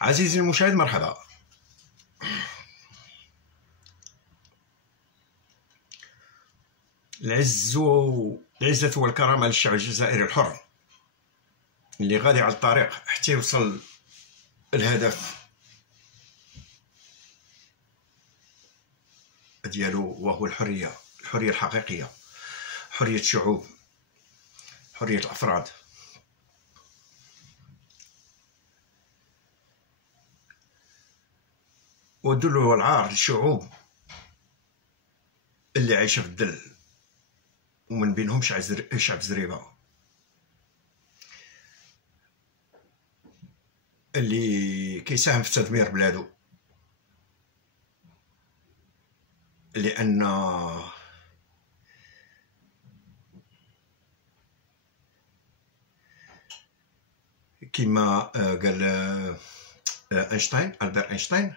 عزيزي المشاهد، مرحبا. العزة والكرامة للشعب الجزائري الحر اللي غادي على الطريق حتى يوصل الهدف ديالو، وهو الحرية الحقيقية، حرية الشعوب، حرية الأفراد. والذل والعار للشعوب اللي عايشه في الذل، ومن بينهم شعب زريبه اللي كيساهم في تدمير بلادو، لان كما قال اينشتاين، البير اينشتاين،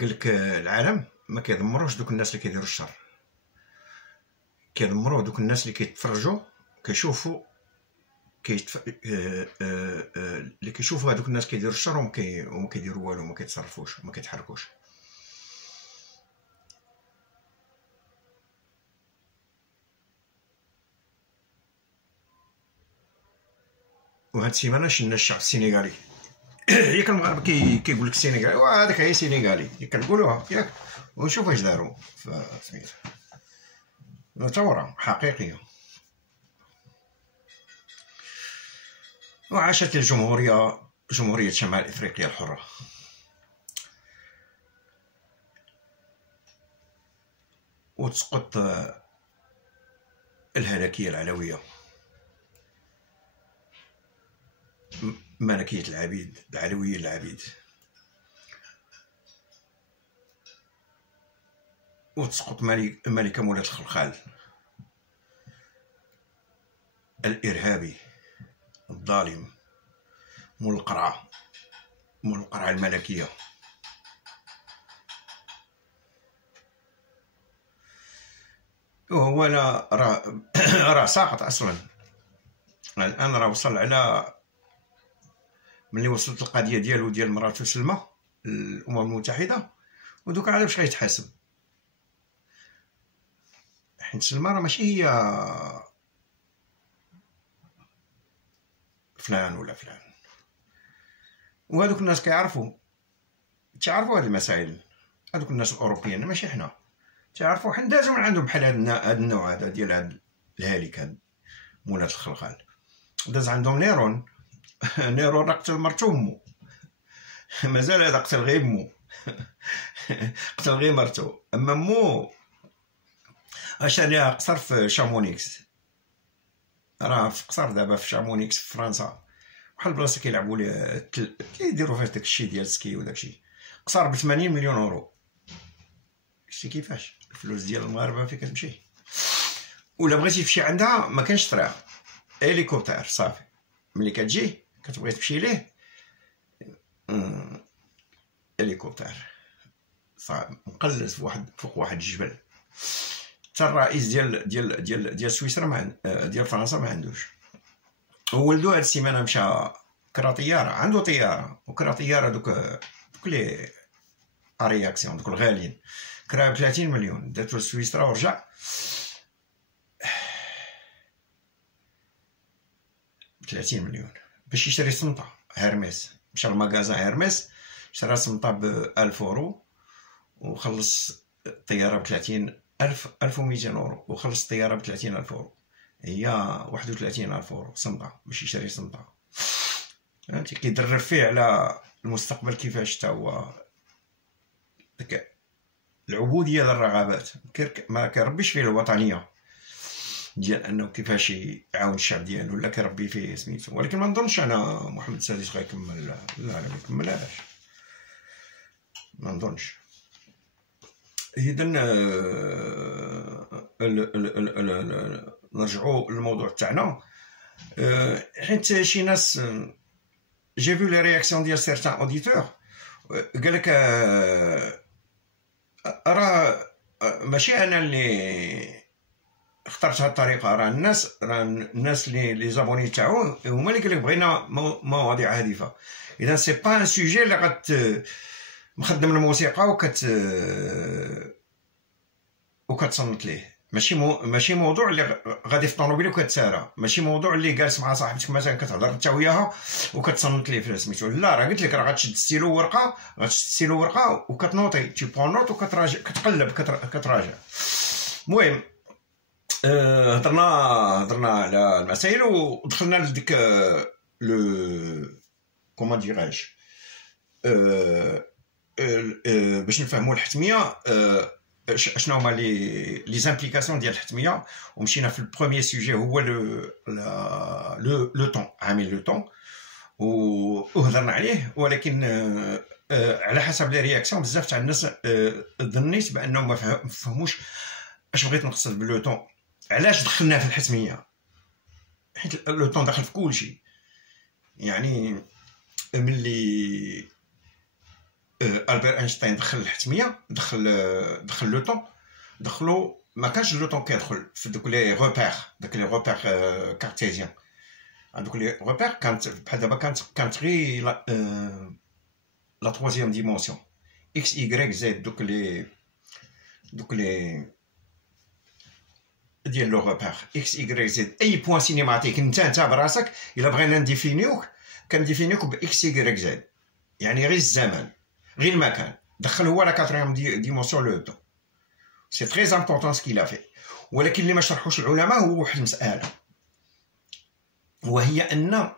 قالك العالم ما كيدمروش دوك الناس اللي كيديروا الشر، كيدمروا دوك الناس اللي كيتفرجوا كيشوفوا اللي كيشوفوا هذوك الناس كيديروا الشر وما كيديروا والو، ما كيتصرفوش وما كيتحركوش. وهاد السيمانه شنا الشعب السينيغالي ياك المغاربه كيقول لك السينيغالي وهذاك هي سينيغالي كنقولوها ياك، ونشوف اش داروا سميتو ثوره حقيقيه. وعاشت جمهوريه شمال افريقيا الحره. وتسقط الهلاكيه العلويه، ملكية العبيد، العلوية العبيد. وتسقط ملكة مولاة الخلخال، الإرهابي الظالم، مول القرعة الملكية. وهو راه ساقط أصلا. الآن راه وصل على ملي وصلت القضيه ديالو ديال مراتو سلمى الامم المتحده، ودوك على واش غيتحاسب، حيت سلمى راه ماشي هي فلان ولا فلان. وهذوك الناس تعرفوا هاد المسائل، هذوك الناس الاوروبيين ماشي حنا، تعرفوا حنا دازو من عندهم بحال هاد النوع هذا ديال هاد الهالك، هاد مولاة الخلخال. داز عندهم نيرون راه قتل مرتو ومو، مازال هذا قتل غير مو قتل غير مرتو. اما مو اش عليها قصر في شامونيكس، راه في قصر دابا في شامونيكس في فرنسا، بحال البلاصه كيلعبوا ليه كيديروا فيها داكشي ديال السكي وداكشي. قصر ب 80 مليون اورو. شتي كيفاش الفلوس ديال المغاربه فين كتمشي. ولا بغيتي تمشي عندها ما كانش طريق، هليكوبتر صافي. ملي كتجي كتبغي تمشي ليه هليكوبتر صافي مقلص فوق واحد الجبل. حتى الرئيس ديال سويسرا ديال فرنسا ما عندوش. وولدو هاد السيمانه مشى كرا طياره، عنده طياره وكرا طياره دوك لي رياكسيون دوك الغاليين، كرا ب 30 مليون داتو لسويسرا ورجع. 30 مليون باش يشري صمطه هيرميس. مشى لمغازا هيرميس شرا صمطه ب 1000 اورو وخلص الطياره ب 1200 اورو، وخلص الطياره ب 30000 اورو. هي 31000 اورو صمطه باش يشري صمطه. فهمتي كيدرب فيه على المستقبل كيفاش حتى هو ديك العبوديه ديال الرغبات. ما كيربيش فيه الوطنيه ديال انه كيفاش يعاون الشعب ديالو، ولا كيربي فيه سميتو. ولكن ما نظنش انا محمد السادس غيكمل. لا ما يكملهاش، ما نظنش. اذا نرجعوا للموضوع تاعنا. حيت شي ناس جي فيو لي رياكسيون ديال سيرتان اوديتور قالك راه ماشي انا اللي اخترت هاد الطريقه، راه الناس اللي زابوني تاعو هما اللي قالك بغينا مواضيع هادفه. اذا سي با ان سوجي اللي مخدم الموسيقى وكتصنت ليه. ماشي موضوع اللي غادي في الطوموبيل وكتسارى، ماشي موضوع اللي جالس مع صاحبتك مثلا كتهضر انت وياها وكتصنت ليه في سميتو. لا، راه قلت لك راه غتشد ستيلو ورقه وكتنوطي تي بون نوت وكتراجع كتقلب كتراجع. المهم هضرنا على المسائل ودخلنا لديك لو كومون ديراج باش نفهموا الحتميه شنو هما لي زامبليكاسيون ديال الحتميه. ومشينا في البروميير سوجي هو لو طون، عامل لو طون، وهضرنا عليه. ولكن على حسب لي رياكسيون بزاف تاع الناس ظنيت بانهم ما فهموش اش بغيت نقصد بلو طون. علاش دخلناه في الحتميه؟ حيت لو طون داخل في كلشي. يعني ملي البير اينشتاين دخل الحتميه، دخل لو طون، دخلو ما كانش لو طون كيدخل في دوك لي روبير، كارتيزيان. دوك لي روبير كانت بحال دابا كانت غير لا تروازيام ديمونسيون، اكس ايغريك زد، دوك لي ديال لو روبير اكس ايغريك زد. اي بوين سينيماتيك انت براسك الا بغينا نديفينيوك كنديفينيوك باكس ايغريك زد، يعني غير الزمن غير المكان. دخل هو لا كاتريام ديمونسيون لو طون. سي تري امبورطون سكي لا في. ولكن اللي ما شرحوش العلماء هو واحد المساله، وهي ان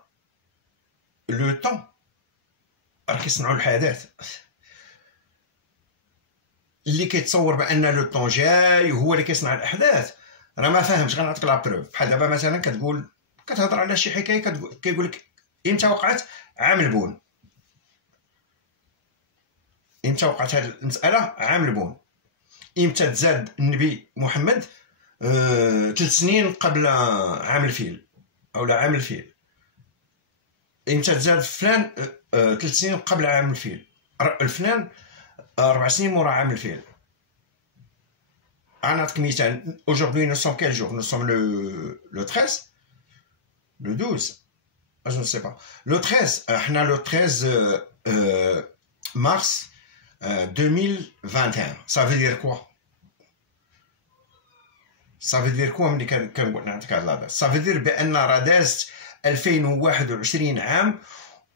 لو طون راه كيصنعوا الحدث. اللي كيتصور بان لو طون جاي وهو اللي كيصنع الاحداث راه ما فاهمش. غنعطيك لا بروف. بحال دابا مثلا كتهضر على شي حكايه كيقول لك امتى وقعت؟ عام البون. امتى وقعت هذه المساله؟ عام البون. امتى تزاد النبي محمد؟ 3 سنين قبل عام الفيل او عام الفيل. امتى تزاد فلان؟ 3 سنين قبل عام الفيل. الفلان 4 سنين مورا عام الفيل. انا نعطيك مثال. aujourd'hui nous sommes quel jour? nous sommes le 13 le 12 je ne sais pas. le 13 حنا le 13 mars 2021. ça veut dire quoi? ça veut dire quoi ملي كنقول نعطيك هاد لا؟ ça veut dire بان راه دازت 2021 عام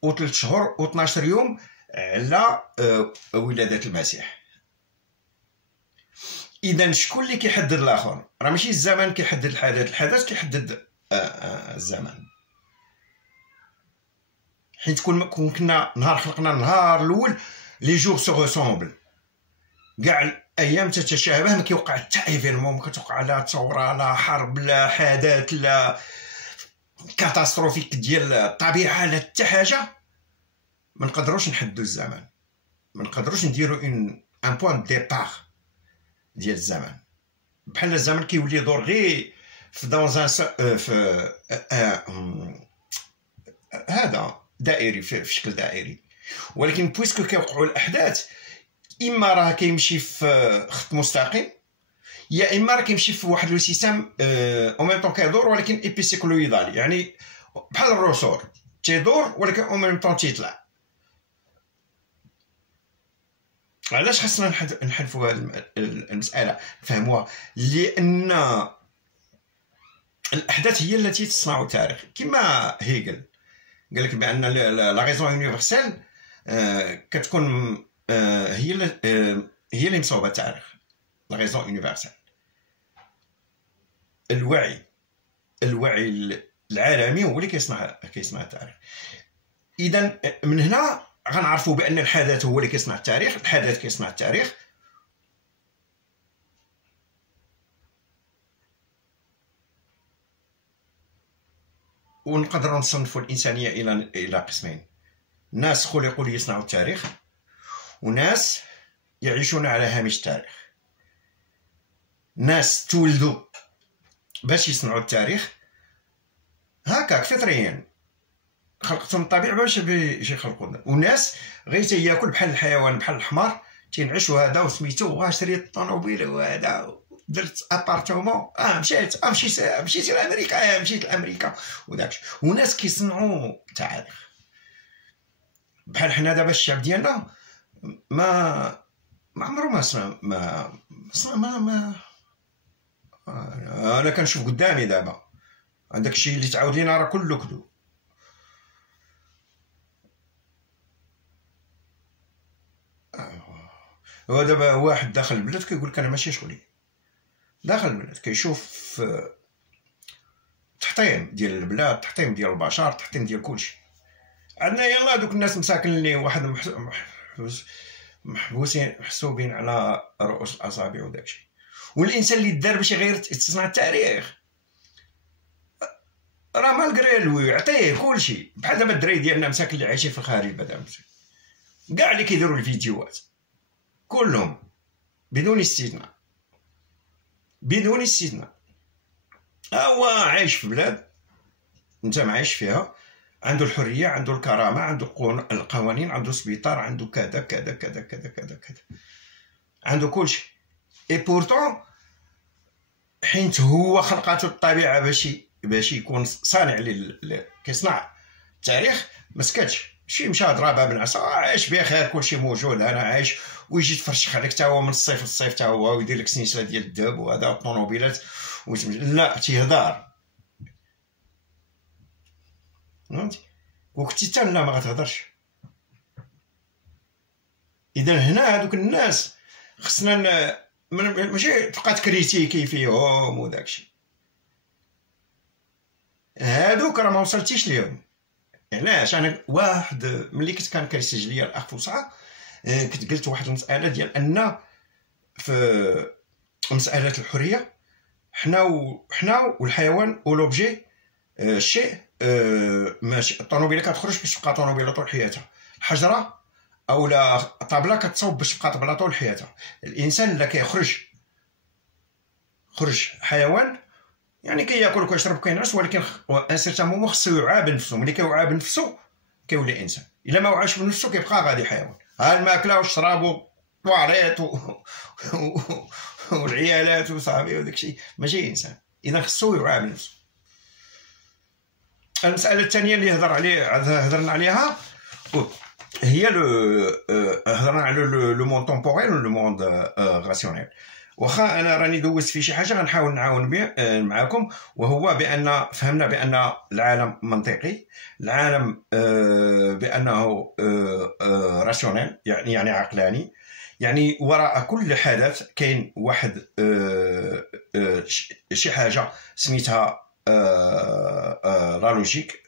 و3 شهور و12 يوم على ولادة المسيح. اذا شكون اللي كيحدد الاخر؟ راه ماشي الزمن كيحدد الحدث كيحدد الزمن. حيت كنا نهار خلقنا النهار الاول لي جور سو ريسومبل، كاع الايام تتشابه، ما كيوقع حتى ايفينمون، ما كتوقع لا ثوره لا حرب لا حدث لا كاتاستروفيك ديال الطبيعه لا حتى حاجه. ما نقدروش نحددوا الزمن، ما نقدروش نديروا ان بوين ديبار ديال الزمن. بحال الزمن كيولي يدور غير في دون ان في هذا دائري في شكل دائري، ولكن بويسكو كيوقعوا الاحداث اما راه كيمشي في خط مستقيم، يا اما راه كيمشي في واحد لو سيستيم او ميم طون كيدور ولكن ايبيسيكلويدال، يعني بحال الرسور تيدور ولكن او ميم طون تيطلع. علاش خاصنا نحلفوا هذه المساله نفهموها؟ لان الاحداث هي التي تصنع التاريخ. كما هيجل قال لك بان لا ريزون يونيفرسيل كتكون هي اللي مصوبه التاريخ. لا ريزون يونيفرسيل، الوعي العالمي هو اللي كيصنع التاريخ. اذا من هنا غنعرفوا بان الحدث هو اللي كيصنع التاريخ، الحدث كيصنع التاريخ. ونقدروا نصنفوا الانسانيه الى قسمين: ناس خلقوا ليصنعوا التاريخ، وناس يعيشون على هامش التاريخ. ناس تولدوا باش يصنعوا التاريخ هكاك فطريا، خلقتهم الطبيعه باش يخلقوا. وناس غير تياكل بحال الحيوان، بحال الحمار تينعشوا هذا وسميتو شريت الطوموبيل وهذا درت ابارتمون مشيت لامريكا، مشيت لامريكا وداكشي. وناس كيصنعوا التاريخ بحال حنا دابا الشعب ديالنا ما عمرو ما صنع ما انا كنشوف قدامي دابا عندك الشيء اللي تعاود لينا راه كله كذوب. هو دابا واحد داخل البلاد كيقول لك انا ماشي شغلي، داخل البلاد كيشوف تحطيم ديال البلاد، تحطيم ديال البشر، تحطيم ديال كلشي. عندنا يلا دوك الناس مساكن اللي واحد محبوسين محسوبين على رؤوس الاصابع وداكشي. والانسان اللي دار باش يغير تصنع التاريخ راه مالغري لوي يعطيه كلشي. بحال دابا الدراري ديالنا مساكن اللي عايشين في الخارج بعدا كاع اللي كيديروا الفيديوهات كلهم بدون استثناء هو عايش في بلاد انت ما عايش فيها، عنده الحريه، عنده الكرامه، عنده القوانين، عنده سبيطار، عنده كذا كذا كذا كذا كذا كذا، عنده كلشي. اي بورتون حيت هو خلقاته الطبيعه باش يكون صانع كيصنع التاريخ، ما سكتش. شي مشى ضربها بالعصا، عايش بخير، كلشي موجود، انا عايش. ويجي تفرشخ عليك حتى هو من الصيف للصيف، حتى هو ويدير لك سلسله ديال الذهب وهذا الطوموبيلات لا تيهضر. فهمتي؟ وكنتي حتى لا ما غتهضرش. اذا هنا هذوك الناس خصنا ماشي تبقى تكريتيكي فيهم وداكشي. هادوك راه ما وصلتيش ليهم. علاش؟ انا واحد ملي كان كيسجل ليا الاخ فصحى كنت قلت واحد المساله ديال ان في مساله الحريه حنا والحيوان ولوبجي الشيء ماشي. الطوموبيله كتخرج باش تبقى طوموبيله طول حياتها، الحجره او لا طابله كتصوب باش تبقى طابله طول حياتها. الانسان اللي كيخرج حيوان يعني كياكل وكيشرب وكينعس، ولكن ان سيرتان مومون خصو يعاب نفسه. ملي كيوعاب نفسه كيولي انسان. الا ما وعاش بنفسه كيبقى غادي حيوان. ها الماكله والشراب والطواليت والعيالات وصافي وداكشي، ماشي انسان. اذا خصو يعاب نفسه. المساله الثانيه اللي هضرنا عليها هي هضرنا على لو مون طومبوريل و لو موند راسيونيل. واخا انا راني دوزت في شي حاجه غنحاول نعاون معاكم، وهو بان فهمنا بان العالم منطقي، العالم بانه راسيونيل يعني عقلاني، يعني وراء كل حدث كاين واحد شي حاجه سميتها لا لوجيك،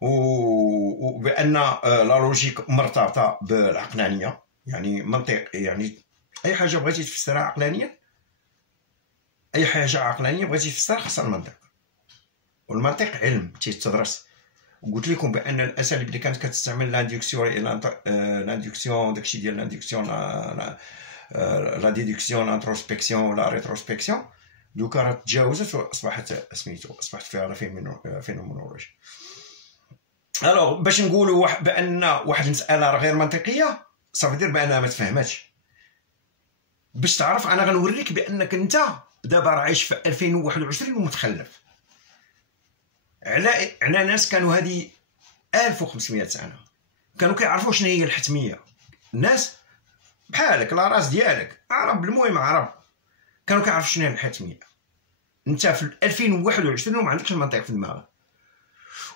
وبان لا لوجيك مرتبطه بالعقلانيه. يعني منطق، يعني اي حاجه بغيتي تفسرها عقلانيا، اي حاجه عقلانيه بغيتي تفسرها خاصها المنطق. والمنطق علم تيتدرس. وقلت لكم بان الاساليب اللي كانت كتستعمل لاندكسيون داكشي ديال لاندكسيون لا ديدكسيون، لانتروسبكسيون ولا ريتروسبكسيون، دوكا راه تجاوزت واصبحت سميتو اصبحت فيها فينومينولوجي. الوغ باش نقولوا بان واحد المساله راه غير منطقيه صافي دير بانها ما تفهماتش. باش تعرف انا غنوريك بانك انت دابا راه عايش في 2021 ومتخلف على ناس كانوا هذه 1500 سنه كانوا كيعرفوا شنو هي الحتميه. الناس بحالك لا راس ديالك عرب، المهم عرب كانوا كيعرفوا شنو هي الحتميه. انت في 2021 وما عندكش المنطق في دماغك.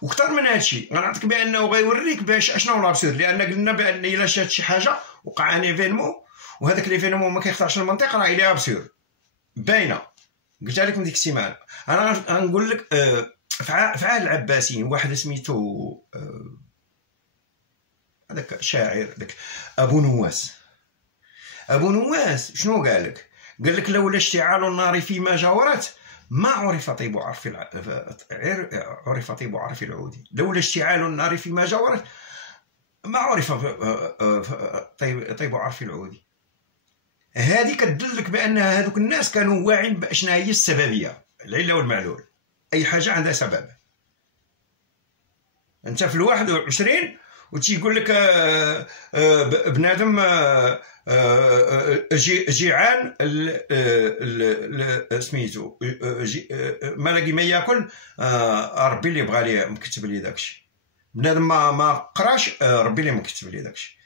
وكثر من هادشي غنعطيك بانه غيوريك باش اشنو لابسود، لان قلنا بان الا شات شي حاجه وقع ان ايفينمون وهذاك ليفينمون ما كيخضعش للمنطق راه الى ابسورد باينه. قلتها لكم ديك السيمانه. انا غنقول لك في عهد العباسيين واحد سميتو هذاك شاعر داك ابو نواس. ابو نواس شنو قال لك؟ قال لك لولا اشتعال النار فيما جاورت ما عرف طيب عرف العود. لولا اشتعال النار فيما جاورت ما عرف طيب عرف العود. هذه كتدلك بان هذوك الناس كانوا واعين باشنا هي السببيه، العله والمعلول. اي حاجه عندها سبب. انت في 21 وتيقول لك بنادم جيعان سميتو ما لاقي ما ياكل، ربي اللي بغى ليه مكتب لي داكشي. بنادم ما قراش، ربي اللي مكتب لي داكشي.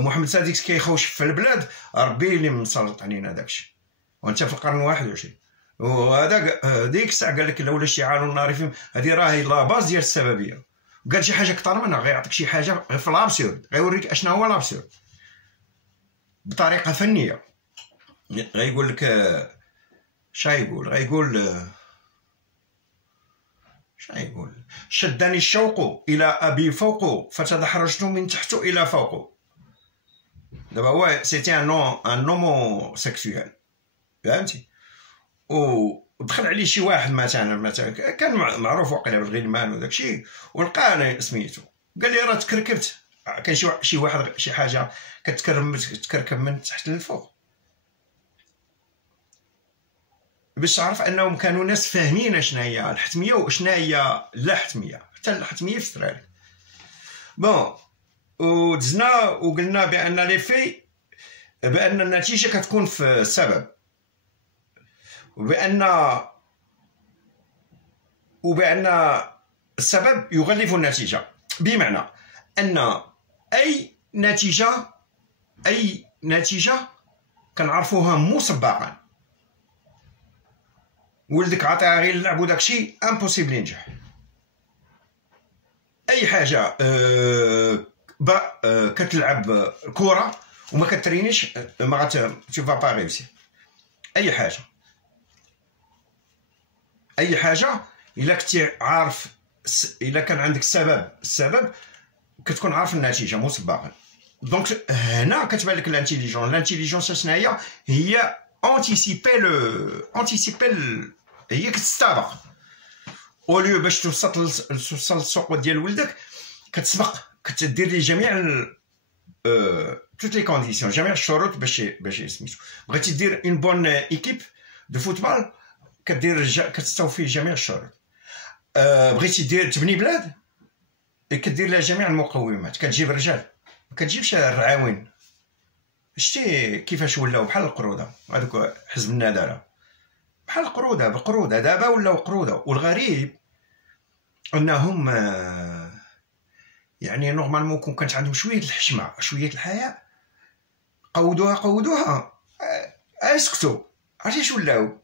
محمد سادس كيخوش في البلاد، ربي اللي مسلط علينا داكشي. وانت في القرن 21 وهذا ديك الساعه قال لك لولا اشتعال النار فيهم. هذه راهي لا باز ديال السببيه. قال شي حاجه كثر منها، غيعطيك شي حاجه غير في لابسورد، غيوريك اشنا هو لابسورد بطريقه فنيه. غيقول لك غيقول شدني الشوق الى ابي فوق فتدحرجت من تحت الى فوق. دابا هو سيتي ان نومو سيكسويل، فهمتي؟ ودخل عليه شي واحد مثلا كان معروف واقيلا بالغلمان وداكشي، ولقاني سميتو قال لي راه تكركبت. كان شي واحد شي حاجه كتكركب من تحت للفوق. باش تعرف انهم كانوا ناس فاهمين شنو هي الحتميه وشنو هي لا حتميه. حتى الحتميه فسرها لك. بون ودزنا وقلنا بان لي في بان النتيجه كتكون في السبب، وبان السبب يغلف النتيجه. بمعنى ان اي نتيجه كنعرفوها مسبقا. ولدك عطيها غير اللعب وداكشي امبوسيبل ينجح. اي حاجه كتلعب كره وما كترينيش ما تو فا با ريوسي. اي حاجه الا كنتي عارف، الا كان عندك السبب كتكون عارف النتيجه مسبقا. دونك هنا كتبان لك الانتيليجونس شنو هي انتيسيبي هي كتستابق. اوليو باش توصل للسوق ديال ولدك كتسبق، كتدير ليه جميع توت لي كونديسيون، جميع الشروط باش سميتو. بغيتي دير اون بون ايكيب دو فوتبال كتستوفي جميع الشروط. بغيتي تبني بلاد كدير لها جميع المقومات. كتجيب رجال، ما كتجيبش الرعاوين. شتي كيفاش ولاو بحال القروده هذوك حزب النادره، بحال القروده دابا ولاو قروده. والغريب انهم يعني نورمالمون كون كانت عندهم شويه الحشمه شويه الحياء قودوها اسكتوا. عرفتي واش ولاو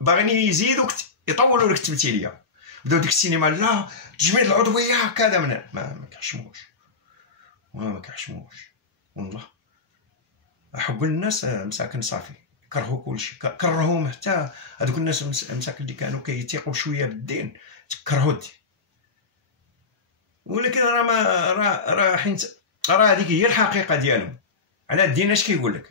باغيين يزيدوا يطولوا لك التمثيليه. بداو ديك السينما لا تجميد العضويه كذا من ما كيحشموش والله. حب الناس مساكن صافي كرهوا كلشي، كرهوهم حتى هذوك الناس مساكن اللي كانوا كيتيقوا شويه بالدين كرهوا الدين. ولكن راه حيت هذيك هي الحقيقه ديالهم. على الدين اش كيقول لك؟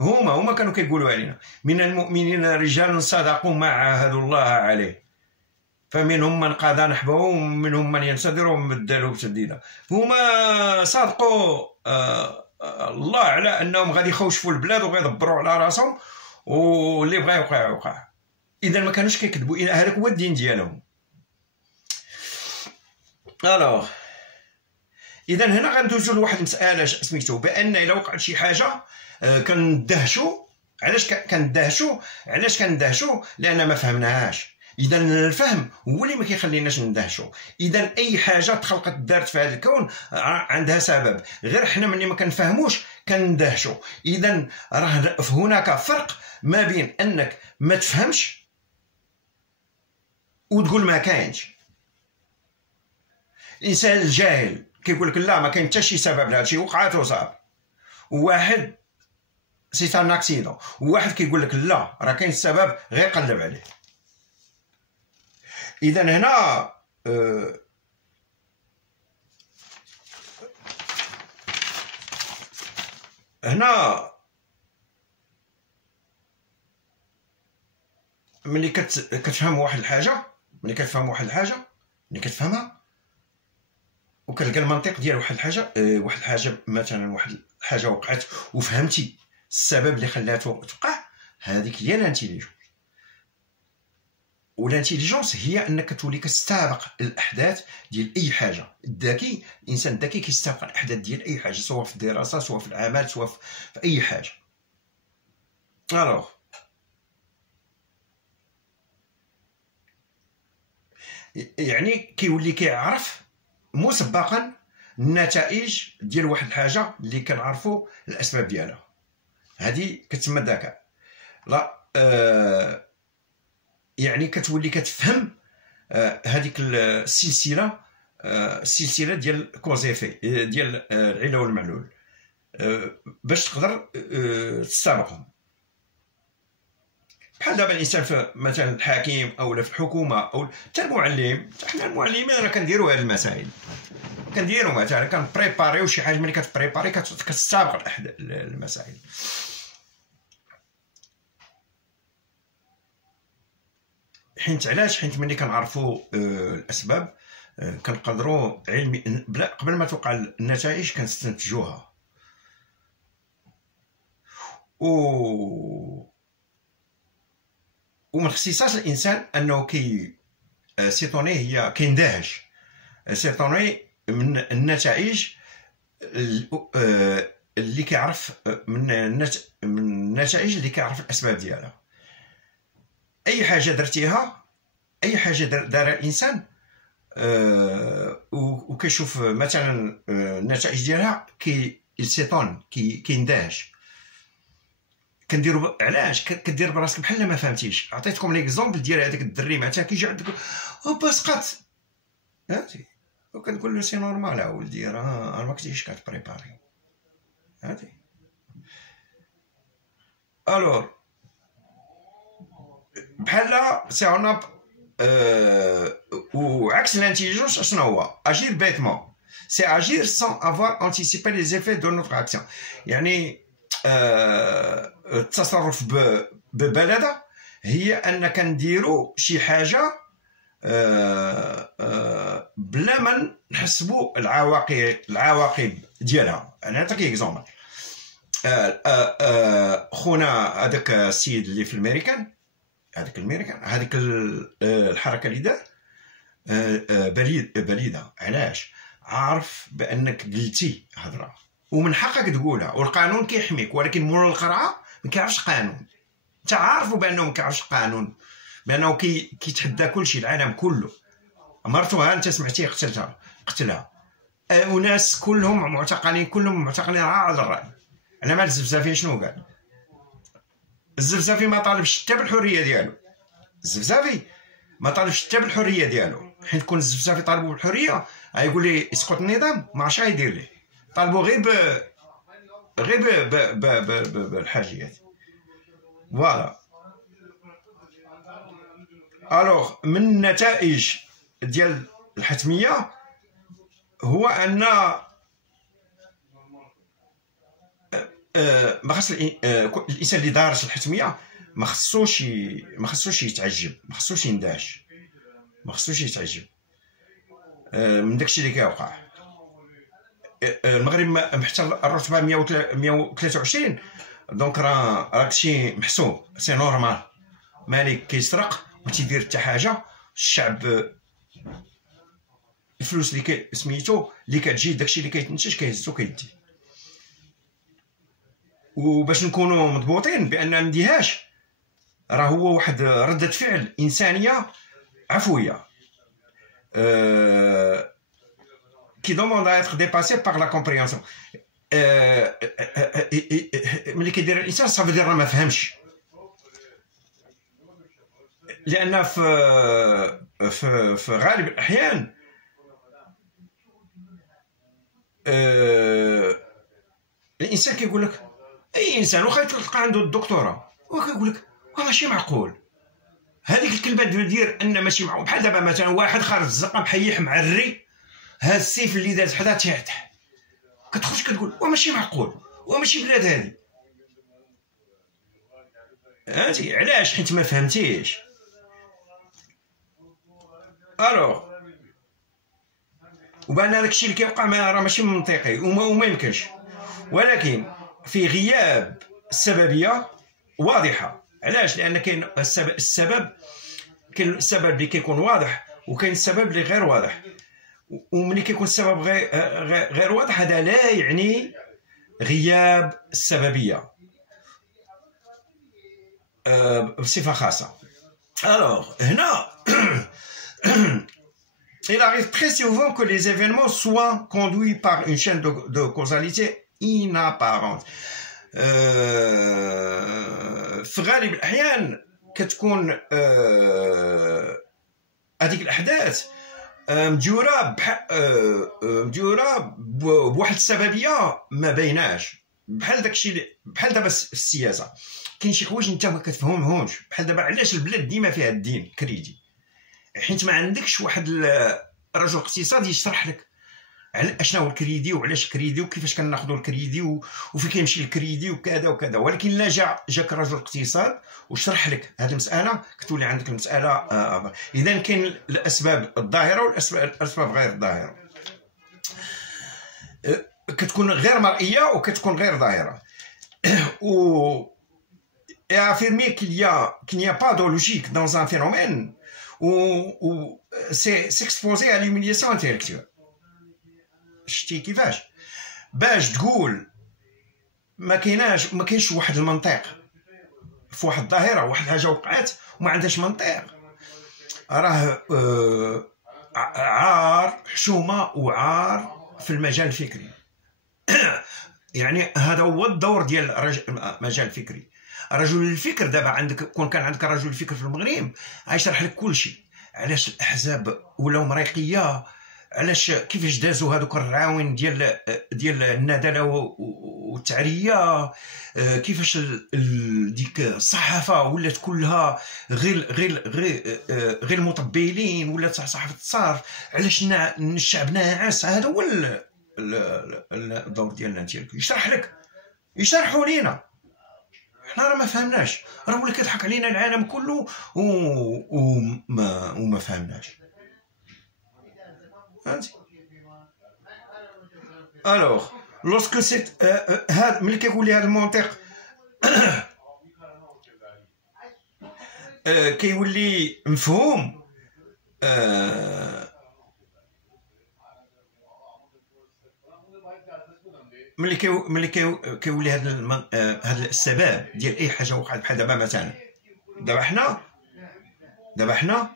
هما كانوا كيقولوا علينا من المؤمنين رجال صدقوا ما عاهدوا الله عليه فمنهم من قضى نحبه ومنهم من ينتظر ومبدلوا بتبديلا. هما صادقوا الله على انهم غادي يخوشفوا البلاد وغيدبروا على راسهم واللي بغى يوقع. اذا ما كانوش كيكذبوا، هذاك هو الدين ديالهم. الوغ اذا هنا غندوزو لواحد المساله سميتو بان الا وقعت شي حاجه كندهشوا. علاش كندهشوا؟ لان ما فهمناهاش. اذا الفهم هو اللي ما كيخليناش ندهشوا. اذا اي حاجه تخلقت دارت في هذا الكون عندها سبب، غير حنا ملي ما كنفهموش كندهشوا. اذا راه هناك فرق ما بين انك ما تفهمش وتقول ما كاينش. الانسان الجاهل كيقول لك لا ما كاين حتى شي سبب لهذا الشيء، وقعت وصاب. وواحد سي ان اكسيدون، وواحد كيقول لك لا راه كاين السبب، غير قلب عليه. اذا هنا ملي كتفهم واحد الحاجه، ملي كتفهمها وكتلقى المنطق ديال واحد الحاجه مثلا واحد الحاجه وقعت وفهمتي السبب اللي خلاته توقع، هذيك هي الانتيليجنس. والانتيليجنس هي انك تولي كتستابق الاحداث ديال اي حاجه. الذكي، الانسان الذكي كيستابق الاحداث ديال اي حاجه، سواء في الدراسه سواء في العمل سواء في اي حاجه. الوغ يعني كيولي كيعرف مسبقا النتائج ديال واحد الحاجه اللي كنعرفوا الاسباب ديالها. هذه كتسمى الذكاء. لا يعني كتولي كتفهم هذيك السلسله ديال كوزيفي ديال العله والمعلول باش تقدر تستابقهم. بحال دابا الانسان في مثلا الحاكم او في الحكومه او حتى المعلم. حنا المعلمين راه كنديروا هذه المسائل، كنديروا مثلا كنبريباريو شي حاجه. ملي كتبريباري كتستابق المسائل. حيت علاش؟ حيت ملي كنعرفوا الاسباب كنقدروا علمي قبل ما توقع النتائج كنستنتجوها. ومن اختصاص الانسان انه سيطوني هي كيندهش سيطوني من النتائج اللي كيعرف من النتائج اللي كيعرف الاسباب ديالها. اي حاجه درتيها، اي حاجه دار الانسان وكيشوف مثلا النتائج ديالها كيسيطون كيندهش. كنديروا علاش؟ كدير براسك بحال ما فهمتيش. عطيتكم ليكزومبل ديال هذاك الدري مثلا كيجي عندك سقط، فهمتي، وكنقول له سي نورمال اولدي راه ما كنتيش كتبريباري. هادي الور بحال سي اون وعكس الانتيليجنس شنو هو؟ اجير بيتمون، سي اجير سون افوار انتيسيبي لي زيفي دو نوتر اكسيون. يعني التصرف ببلده هي ان كنديروا شي حاجه بلا ما نحسبوا العواقب ديالها. انا نعطيك اكزومبل. خونا هذاك السيد اللي في الامريكان، هذيك الحركه اللي دار بليده. علاش؟ عارف بانك قلتي هضره ومن حقك تقولها والقانون كيحميك، ولكن مول القرعه ما كيعرفش قانون. انت عارفوا بانه ما كيعرفش قانون، بانه كيتحدى كل شيء، العالم كله. مرتها انت سمعتيه قتلها وناس كلهم معتقلين راه على الراي. انا مال الزفزافي شنو قال؟ الزفزافي ما طالبش حتى بالحريه ديالو. الزفزافي ما طالبش حتى بالحريه ديالو، حيت كون الزفزافي طالبوا بالحريه غايقول لي يسقط النظام، ما عرفش يدير ليه. طالبوا غير بالحاجيات. فوالا. الوغ من النتائج ديال الحتميه هو ان ما خص الانسان اللي دارس الحتميه ما خصوش يتعجب، ما خصوش يندهش، ما خصوش يتعجب من داكشي اللي كيوقع. المغرب محتل الرتبه 123، دونك راه شي محسوب، سي نورمال. مالك كيسرق وتيدير حتى حاجه، الشعب الفلوس اللي سميتو اللي كتجي داكشي اللي كيتنتج كيهزو كيدي. وباش نكونوا مضبوطين بان ما نديهاش، راه هو واحد ردة فعل انسانيه عفويه qui demande à être dépassé par la compréhension. ملي كيدير الانسان صافي دير ما فهمش، لان في غالب الاحيان الانسان كيقول لك، اي انسان واخا تلقى عنده الدكتوراه وكيقول لك ماشي معقول. هذيك الكلمه دير ان ماشي معقول. بحال دابا مثلا واحد خارج الزقه محيح معري، هاد السيف اللي داز حدا تيعتح، كتخرج كتقول ماشي معقول وماشي بلاد هادي. فهمتي علاش؟ حيت ما فهمتيش. الوغ وبان هذاك الشيء اللي كيوقع راه ماشي منطقي وما يمكنش، ولكن في غياب السببيه واضحه. علاش؟ لان كاين السبب، كاين السبب اللي كيكون واضح وكاين السبب اللي غير واضح. وملي كيكون السبب غير واضح، هذا لا يعني غياب السببيه بصفه خاصه. الوغ هنا il arrive très souvent que les événements soient conduits par une chaîne de causalité inapparente. في غالب الأحيان كتكون هذيك الأحداث مديورة بواحد السببية ما بيناش. بحال داكشي بحال دابا السياسة، كاين شي حوايج انت ما كتفهمهمش. بحال دابا علاش البلاد ديما فيها الدين كريدي؟ حيت ما عندكش واحد رجل اقتصادي يشرح لك اشنو هو الكريدي وعلاش الكريدي وكيفاش كناخذوا الكريدي وفين كيمشي الكريدي وكذا وكذا. ولكن لا جاك رجل اقتصاد وشرح لك هذه المساله، كتولي عندك المساله. اذا كاين الاسباب الظاهره والاسباب غير الظاهره، كتكون غير مرئيه وكتكون غير ظاهره. et affirmer qu'il n'y a pas de logique dans un phénomène ou c'est s'exposer à l'humiliation intellectuelle. شتي كيفاش؟ باش تقول ما كاينش واحد المنطق في واحد الظاهره، واحد الحاجه وقعت وما عندهاش منطق، راه عار حشومه وعار في المجال الفكري. يعني هذا هو الدور ديال المجال الفكري. رجل الفكر دابا عندك، كون كان عندك رجل الفكر في المغرب غيشرح لك كل شيء، علاش الاحزاب ولاو مريقيه، علاش كيفاش دازوا هذوك الرعاون ديال الندله والتعريه، كيفاش ديك الصحافه ولات كلها غير المطبلين، ولات صحافه الصرف، علاش الشعب ناعس. هذا هو الدور ديالنا. يشرحوا لينا، حنا راه ما فهمناش، راه ولا كيضحك علينا العالم كله وما فهمناش. فهمتي؟ الوغ لوسكو سيت هذا ملي كيقول لي هذا المنطق كيولي مفهوم. ملي كيولي هذا السبب ديال اي حاجه وقعت. بحال دابا مثلا دابا حنا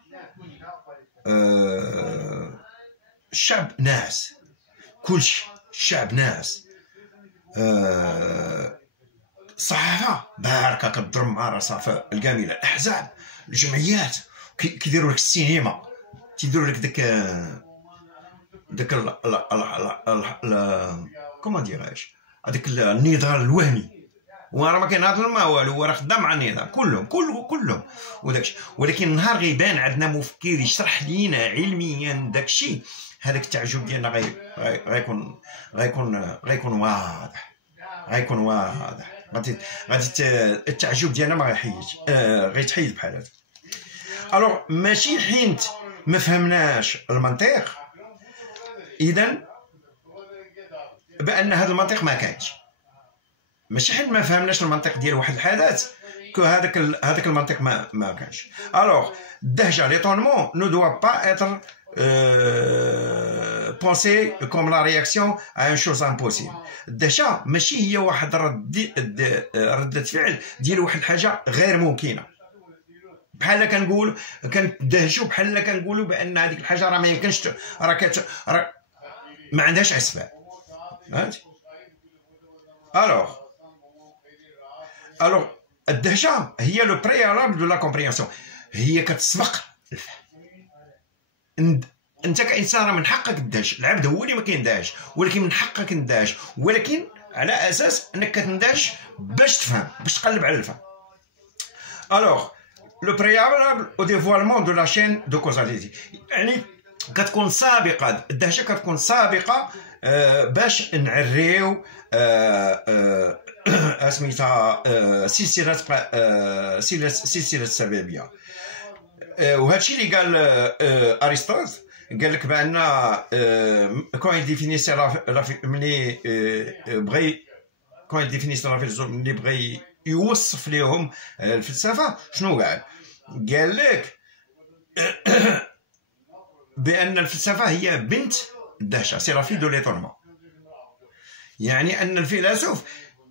الشعب ناعس، كلشي الشعب ناعس. الصحافه باركه كتضرب مع راسها في الكامله، الاحزاب، الجمعيات كيديروا لك السينما، تيديروا لك داك كومون ديراج هذاك النضال الوهمي، وراه ما كيناضل ما والو، هو راه خدام مع النظام كلهم وداكشي. ولكن نهار غيبان عندنا مفكر يشرح لينا علميا داكشي، هذاك التعجب ديالنا غيكون واضح. غادي التعجب ديالنا ما غيحيدش، غيتحيد بحال هذا. الوغ ماشي حيت ما فهمناش المنطق اذا بان هذا المنطق ما كاينش. ماشي حيت ما فهمناش المنطق ديال واحد الحدث كو هذاك المنطق ما كانش. الوغ الدهشه ليطونمون نو دوا با اتر بونسي كوم لا رياكسيون ا ان شوز امبوسيبل. الدهشه ماشي هي واحد ردة فعل ديال واحد الحاجه غير ممكنه، بحال كندهشوا بحال كنقولوا بان هذيك الحاجه راه ما يمكنش، راه ما عندهاش اسباب. فهمتي؟ الوغ الدهشه هي لو بريالابل دو لا كومبريونسيون، هي كتسبق الفهم. انت كانسان من حقك تدهش، العبد هو اللي ما كيندهش، ولكن من حقك تندهش، ولكن على اساس انك كتندهش باش تفهم، باش تقلب على الفهم. الوغ لو بريالابل او ديفوالمون دو لا شين دو كوزاليتي، يعني كتكون سابقه، الدهشه كتكون سابقه باش نعريو سميتها سلسله السببيه. وهذا الشيء اللي قال ارسطوطل، قال لك بان كون ديفينيسي ملي بغى كون ديفينيسي لا فيلسوف، ملي بغى يوصف لهم الفلسفه، شنو قال لك بان الفلسفه هي بنت الدهشه، سي لا في دو ليطونمون. يعني ان الفيلسوف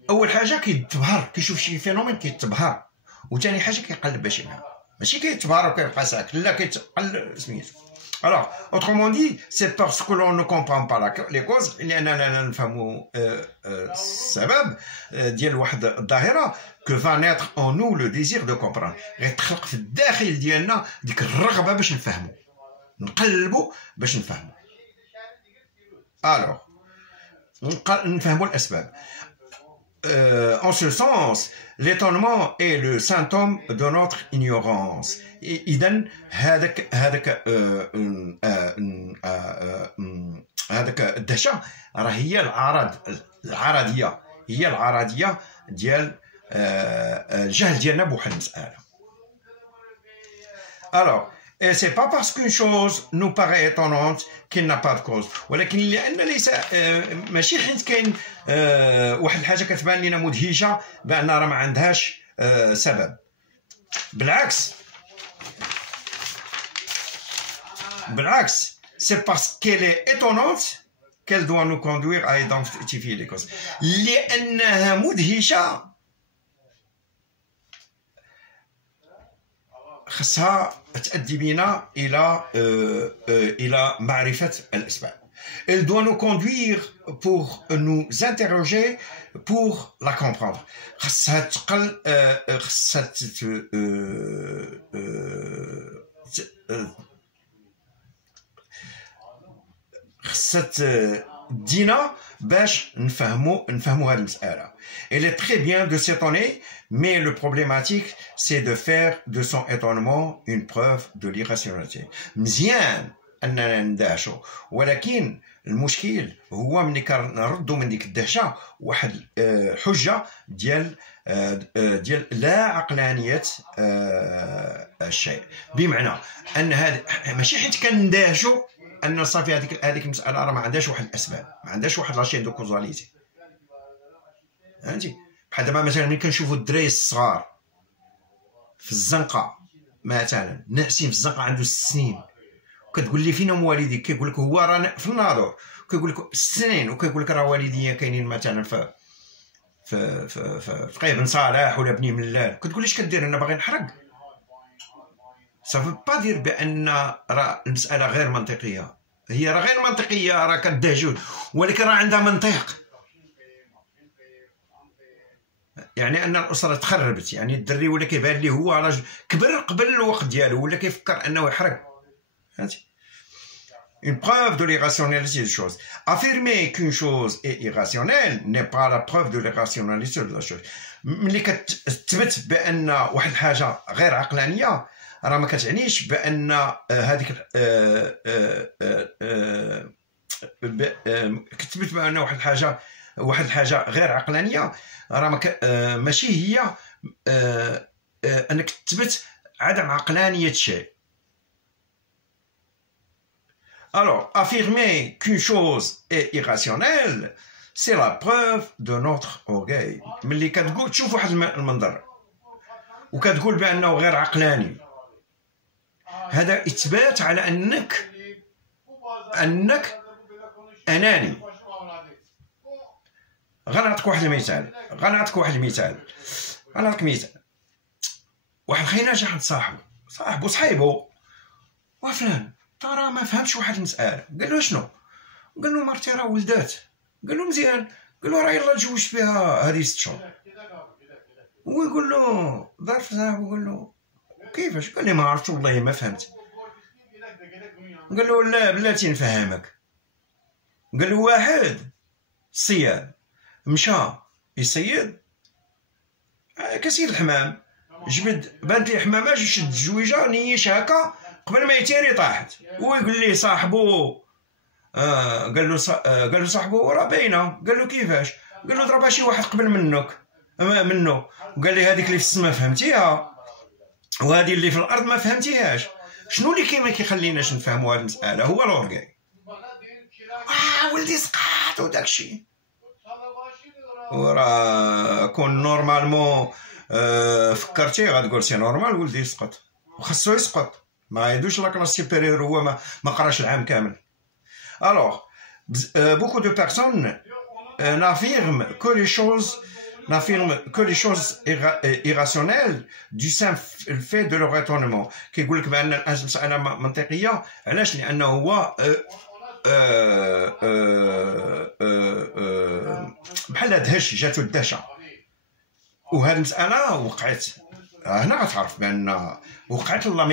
اول حاجه كيتبهر، كيشوف شي فينومين كيتبهر، وثاني حاجه كيقلب باش يفهم، ماشي كيتبهر وكيبقى ساكت، لا كيتقلب سميتو. Alors, autrement dit, c'est parce que l'on ne comprend pas les causes, لأننا لا نفهموا السبب ديال واحد الظاهرة، que va naître en nous le désir de comprendre. غيتخلق في الداخل ديالنا ديك الرغبة باش نفهموا، نقلبوا باش نفهموا. Alors, نفهموا الأسباب. En ce sens, l'étonnement est le symptôme de notre ignorance. إذن هذاك الدهشة راه هي العرضية ديال الجهل ديالنا بواحد المسألة. Alors, et c'est pas parce qu'une chose nous paraît étonnante qu'il n'a pas de cause، ولكن لأن ليس ماشي حيت كاين واحد الحاجة كتبان لنا مدهشة بأن راه ما عندهاش سبب. بالعكس c'est parce qu'elle est étonnante qu'elle doit nous conduire à identifier les causes. لأنها مدهشة خصها تؤدي بنا إلى معرفة الأسباب. Elle doit nous conduire pour nous interroger, pour la comprendre. خصها دينا باش نفهموا هذه المسألة. Elle est très bien de s'étonner, mais le problématique c'est de faire de son étonnement une preuve de l'irrationalité. مزيان أننا ندهشوا، ولكن المشكل هو ملي كنردوا من ديك الدهشة واحد حجة ديال لا عقلانية الشيء. بمعنى أن هذا ماشي حيت كندهشوا ان صافي هذيك المساله راه ما عندهاش واحد الاسباب، ما عندهاش واحد لاشين دو كوزاليتي. فهمتي؟ بحال دابا مثلا ملي كنشوفوا الدراري الصغار في الزنقه، مثلا ناعسين في الزنقه عنده 6 سنين، وكتقول لي فين والديك؟ كيقول لك هو راه في الناظور، كيقول لك 6 سنين، وكيقول لك راه والديا كاينين مثلا في قيب صالح ولا بني ملال. كتقول لي اش كدير؟ انا باغي نحرق. Ça veut pas dire بأن راه المسألة غير منطقية، هي راه غير منطقية، راه كدهجوا، ولكن راه عندها منطق. يعني أن الأسرة تخربت، يعني الدري ولا كيبان ليه هو راه كبر قبل الوقت ديالو، ولا كيفكر أنه يحرق. فهمتي؟ Une preuve de l'irrationalité des choses. Affirmer qu'une chose est irrationnelle n'est pas la preuve de l'irrationalité de la chose. ملي كتثبت بأن واحد الحاجة غير عقلانية، راه ما كتعنيش بان هذيك كتثبت بان واحد الحاجه غير عقلانيه، راه ماشي هي انك تثبت عدم عقلانيه شيء. Alors, affirmer qu'une chose est irrationnelle, c'est la preuve de notre orgueil. ملي كتقول تشوف واحد المنظر وكتقول بانه غير عقلاني، هذا اثبات على انك اناني. غنعطيك واحد المثال، واحد خينا جا عند صاحبو وفلان ترى ما فهمش واحد المسألة. قال له شنو؟ قال له مرتي راه ولدات. قال له مزيان. قال له راه يلاه تزوجت بها هذه 6 شهور. ويقول له ظرف صاحبو قال له كيفاش؟ قال لي ما عرفتش والله ما فهمت. قال له لا بلاتي نفهمك. قال له واحد صياد مشى يصيد كسيد الحمام، جبد بانت لي حمامه شد الزويجه نيش هكا قبل ما يتيري طاحت. ويقول لي صاحبو قال له صاحبو راه باينه. قال له كيفاش؟ قال له ضربها شي واحد قبل منه. قال لي هذيك اللي في السما فهمتيها وهذه اللي في الارض ما فهمتيهاش. شنو اللي ما كيخليناش نفهموا هذه المساله؟ هو لورغاي. ولدي سقط وداكشي. وراه كون نورمالمون فكرتي غتقول سي نورمال ولدي يسقط وخاصو يسقط، ما يدوش لا كلاس سوبيريور هو ما قراش العام كامل. Alors, beaucoup de personnes n'affirment que les choses irrationnelles du simple fait de leur étonnement. كيقول لك بان المساله منطقيه. علاش؟ لانه هو بحال دهش، جاتو الدهشه. وهذه المساله وقعت هنا غتعرف بان وقعت لا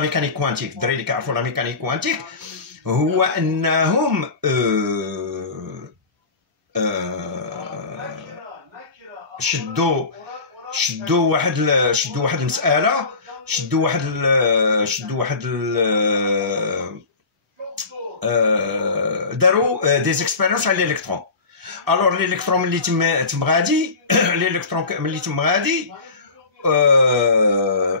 ميكانيك كوانتيك. الدراري اللي كيعرفوا لا ميكانيك كوانتيك هو انهم شدوا واحد المساله، شدوا واحد داروا دي زيكسبيريونس على الالكترون. الوغ الالكترون ملي تم غادي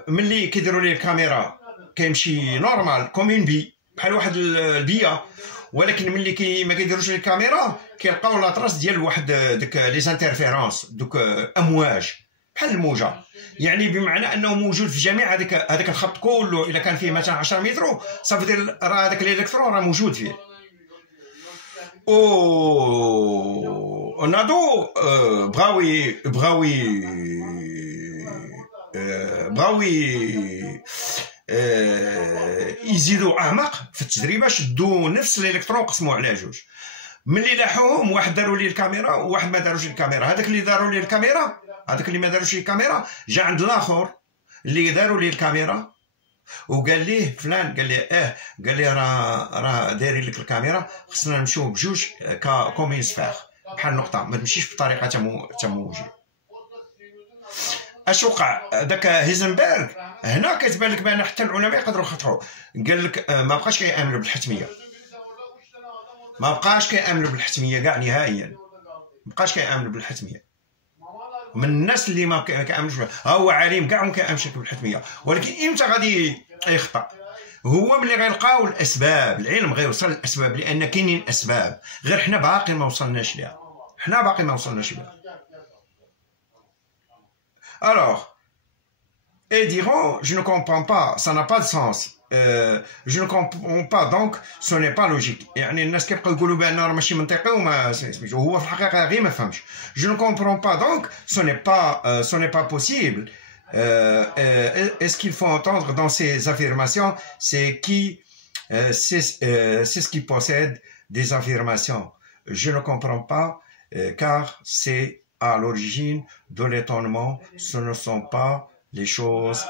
ملي كيديروا ليه الكاميرا كيمشي نورمال كومين بي بحال واحد البيه، ولكن ملي ما كيديروش ليه الكاميرا كيلقاو لاطراس ديال واحد ديك لي زانترفيرونس، دوك امواج بحال الموجه. يعني بمعنى انه موجود في جميع هذاك الخط كله. الا كان فيه مثلا 10 متر صافي دير راه هذاك الالكترون راه موجود فيه. نادو بغاو يزيدوا اعمق في التجربه، شدوا نفس الالكترون قسموه على جوج. ملي لاحوهم واحد داروا ليه الكاميرا وواحد ما داروش الكاميرا. هذاك اللي داروا ليه الكاميرا، هذاك اللي ما داروش الكاميرا جا عند الاخر اللي داروا ليه الكاميرا وقال ليه فلان، قال ليه قال ليه راه دايرين لك الكاميرا، خصنا نمشيو بجوج كومين سفاخ بحال النقطه، ما تمشيش بطريقه تموجيه. اش وقع؟ داك هيزنبرغ هنا كتبان لك بان حتى العلماء يقدروا يخطئوا. قال لك ما بقاش كيامن بالحتميه، كاع نهائيا. ما بقاش كيامن بالحتميه. من الناس اللي ما كيامنش هو عالم كاع ما كيامنش بالحتميه، ولكن امتى غادي يخطا؟ هو ملي غيلقاو الاسباب. العلم غيوصل للاسباب لان كاينين اسباب، غير حنا باقي ما وصلناش ليها. Alors, et diront, je ne comprends pas, ça n'a pas de sens. Je ne comprends pas, donc ce n'est pas logique. يعني الناس كيبقاو يقولوا بان راه ماشي منطقي وما سميتو، هو في الحقيقه غير ما فهمش. Je ne comprends pas, donc ce n'est pas possible. Et ce qu'il faut entendre dans ces affirmations, c'est ce qui possède des affirmations. Je ne comprends pas, car c'est à l'origine de l'étonnement. Ce ne sont pas les choses,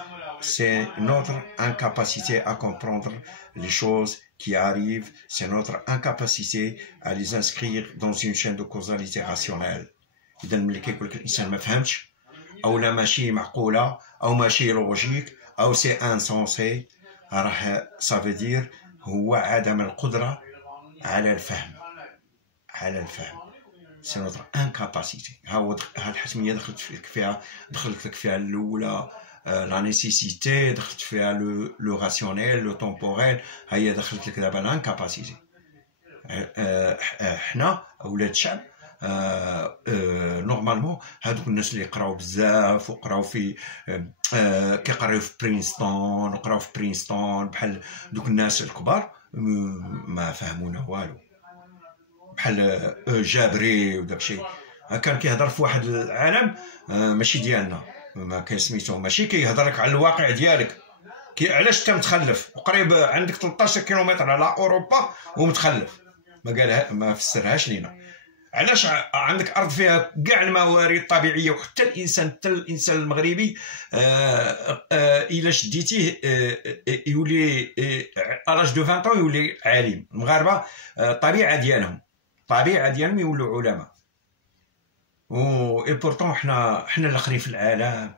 c'est notre incapacité à comprendre les choses qui arrivent, c'est notre incapacité à les inscrire dans une chaîne de causalité rationnelle. إذا ملي كيقول لك الإنسان ما فهمش أو لا ماشي معقولة أو ماشي لوجيك أو سي انسونسي، راه سافيدير هو عدم القدرة على الفهم. سي نوتر انكاباسيتي. هاد الحتميه دخلت لك فيها الاولى لا نيسيسيتي، دخلت فيها لو راسيونيل لو تومبوريل، هي دخلت لك دابا الانكاباسيتي. حنا اولاد الشعب نورمالمون هادوك الناس اللي قراو بزاف وقراو في كيقراو في برينستون وقراو في برينستون بحال دوك الناس الكبار ما فهمونا والو، بحال جابري وداكشي كان كيهضر في واحد العالم ماشي ديالنا، ما كان سميتو ماشي كيهضر لك على الواقع ديالك. علاش انت متخلف وقريب عندك 13 كيلومتر على اوروبا ومتخلف؟ ما قالها، ما فسرهاش لينا. علاش عندك ارض فيها كاع الموارد الطبيعيه وحتى الانسان المغربي الا شديتيه يولي الاج دو 20 يولي عالم. المغاربه الطبيعه ديالهم يولوا علماء، و بورطون حنا الاخرين في العالم،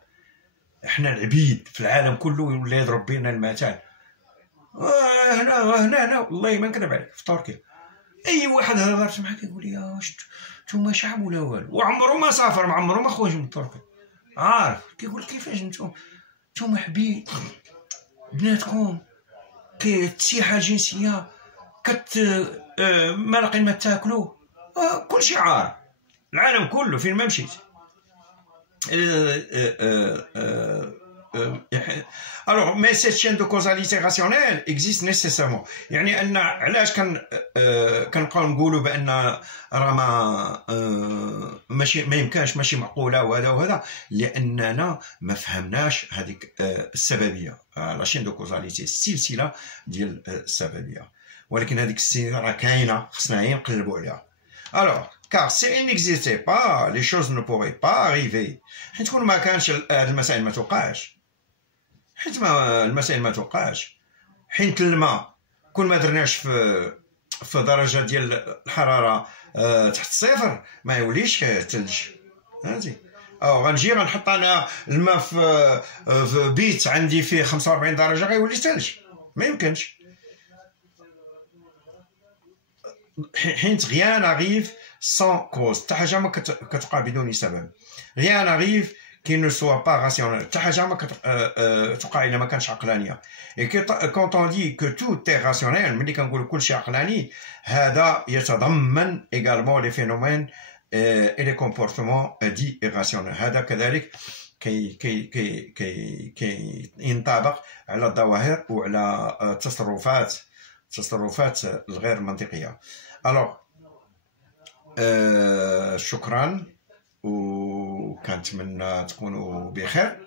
حنا العبيد في العالم كله ولا يضرب بينا المثال. هنا والله ما نكذب عليك في تركيا اي واحد هضرت معاه كيقول لي واش نتوما شعب ولا والو، وعمرو ما سافر، ما عمرو ما خرج من تركيا، عارف كيقول كيفاش نتوما حبيب بناتكم السياحه الجنسيه ما لاقين ما تاكلوا، كلشي عارف العالم كله فين ما مشيت. Alors, mais cette chaîne de causalité rationnelle existe nécessairement. يعني أن علاش كنبقاو نقولوا بأن راه ماشي ما يمكنش، ماشي معقولة وهذا لأننا ما فهمناش هذيك السببية، لا شين دو كوزاليتي، السلسلة ديال السببية. ولكن هذيك السلسلة راه كاينة، خصنا غير نقلبوا عليها. Alors, car si il n'existait pas, les choses ne pourraient pas arriver. حيت كون ما كانش هاد المسائل ما توقعش، المسائل ما توقعش. حيت الماء كون ما درناش في درجة ديال الحرارة تحت الصفر ما يوليش ثلج، فهمتي؟ او غنجي غنحط انا الماء في بيت عندي فيه 45 درجة غيولي ثلج، ما يمكنش. حيت rien n'arrive sans cause، حتى حاجه ما كتوقع بدون سبب. rien n'arrive qui ne soit pas rationnel، حتى حاجه ما كتوقع الا ما كانش عقلانيه. et quand on dit que tout est rationnel، ملي كنقولوا كلشي عقلاني، هذا يتضمن également les phénomènes et les comportements dits irrationnels. هذا كذلك كي ينطبق على الظواهر وعلى التصرفات الغير منطقيه. الوغ شكرا، وكنتمنى تكونوا بخير،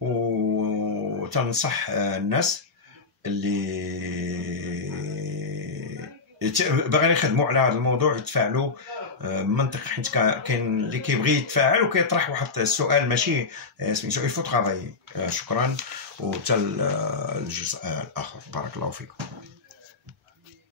وتنصح الناس اللي باغيين يخدموا على هذا الموضوع يتفاعلوا منطق، حيت كاين اللي كيبغي يتفاعل وكيطرح واحد السؤال ماشي سميتو يفوت طرافاي. شكرا، وحتى الجزء الاخر. بارك الله فيكم.